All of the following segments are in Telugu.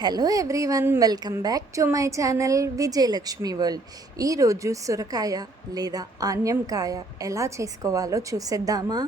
Hello everyone, welcome back to my channel Vijayalakshmi world. ఈరోజు సొరకాయ లేదా ఆనియంకాయ ఎలా చేసుకోవాలో చూసేద్దామా?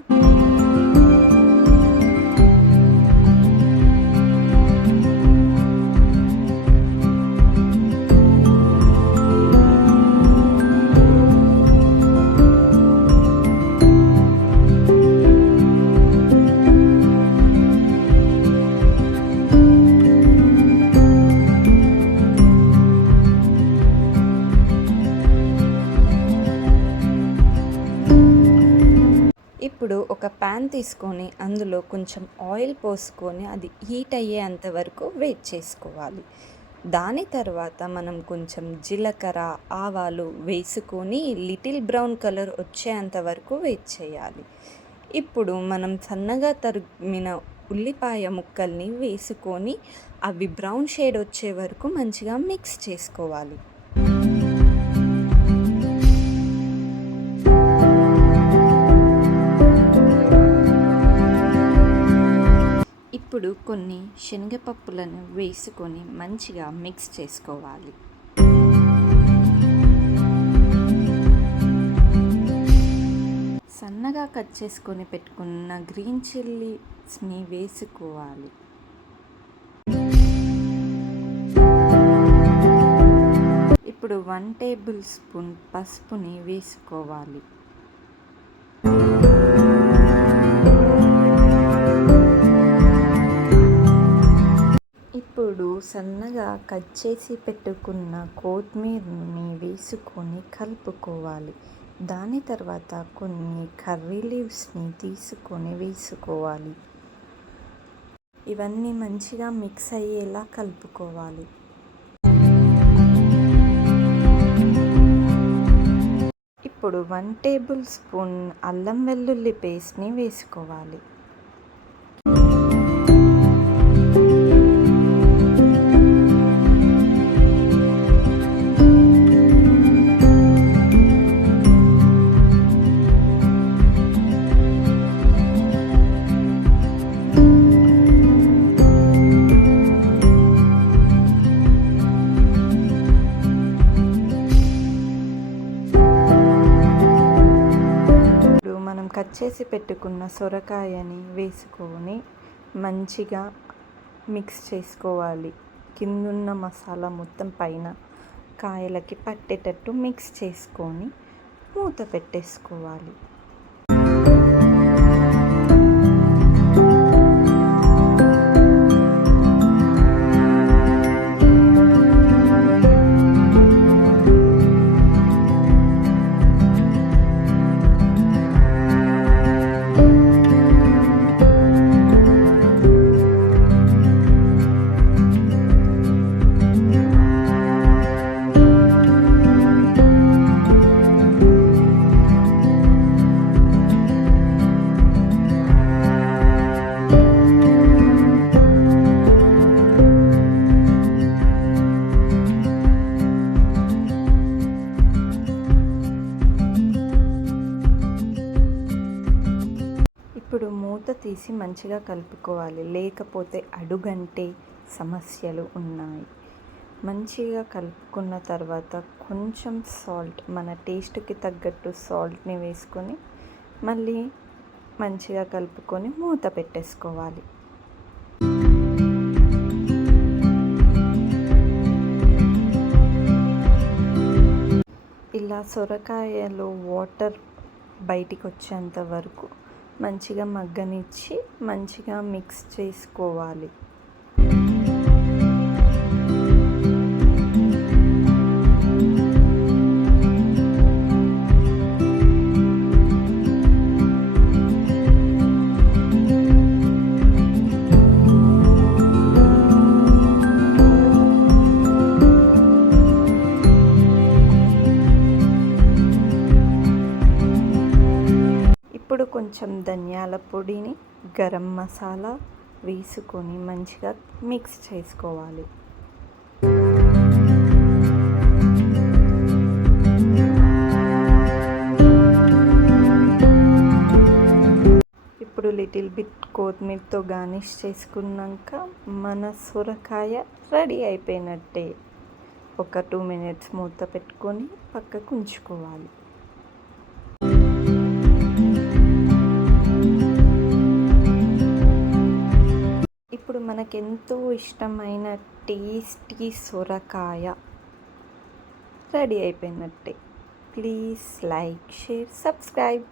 ఇప్పుడు ఒక ప్యాన్ తీసుకొని అందులో కొంచెం ఆయిల్ పోసుకొని అది హీట్ అయ్యేంత వరకు వెయిట్ చేసుకోవాలి. దాని తర్వాత మనం కొంచెం జీలకర్ర, ఆవాలు వేసుకొని లిటిల్ బ్రౌన్ కలర్ వచ్చేంత వరకు వెయిట్ చేయాలి. ఇప్పుడు మనం సన్నగా తరిగిన ఉల్లిపాయ ముక్కల్ని వేసుకొని అవి బ్రౌన్ షేడ్ వచ్చే వరకు మంచిగా మిక్స్ చేసుకోవాలి. ఇప్పుడు కొన్ని శనగపప్పులను వేసుకొని మంచిగా మిక్స్ చేసుకోవాలి. సన్నగా కట్ చేసుకొని పెట్టుకున్న గ్రీన్ చిల్లీస్ని వేసుకోవాలి. ఇప్పుడు 1 టేబుల్ స్పూన్ పసుపుని వేసుకోవాలి. ఇప్పుడు సన్నగా కట్ చేసి పెట్టుకున్న కొత్తిమీరని వేసుకొని కలుపుకోవాలి. దాని తర్వాత కొన్ని కర్రీ లీవ్స్ని తీసుకొని వేసుకోవాలి. ఇవన్నీ మంచిగా మిక్స్ అయ్యేలా కలుపుకోవాలి. ఇప్పుడు 1 టేబుల్ స్పూన్ అల్లం వెల్లుల్లి పేస్ట్ని వేసుకోవాలి. మనం కట్ చేసి పెట్టుకున్న సొరకాయని వేసుకొని మంచిగా మిక్స్ చేసుకోవాలి. కిందున్న మసాలా మొత్తం పైన కాయలకి పట్టేటట్టు మిక్స్ చేసుకొని మూత పెట్టేసుకోవాలి. ఇప్పుడు మూత తీసి మంచిగా కలుపుకోవాలి, లేకపోతే అడుగంటే సమస్యలు ఉన్నాయి. మంచిగా కలుపుకున్న తర్వాత కొంచెం సాల్ట్, మన టేస్ట్కి తగ్గట్టు సాల్ట్ని వేసుకొని మళ్ళీ మంచిగా కలుపుకొని మూత పెట్టేసుకోవాలి. ఇలా సొరకాయలో వాటర్ బయటికి వచ్చేంత వరకు మంచిగా మగ్గనిచ్చి మంచిగా మిక్స్ చేసుకోవాలి. ఇప్పుడు కొంచెం ధనియాల పొడిని, గరం మసాలా వేసుకొని మంచిగా మిక్స్ చేసుకోవాలి. ఇప్పుడు ఇప్పుడు లిటిల్ బిట్ కొత్తిమీరతో గార్నిష్ చేసుకున్నాక మన సొరకాయ రెడీ అయిపోయినట్టే. ఒక 2 మినిట్స్ మూత పెట్టుకొని పక్కకు ఉంచుకోవాలి. ఇప్పుడు మనకెంతో ఇష్టమైన టేస్టీ సొరకాయ రెడీ అయిపోయినట్టే. Please like, share, subscribe.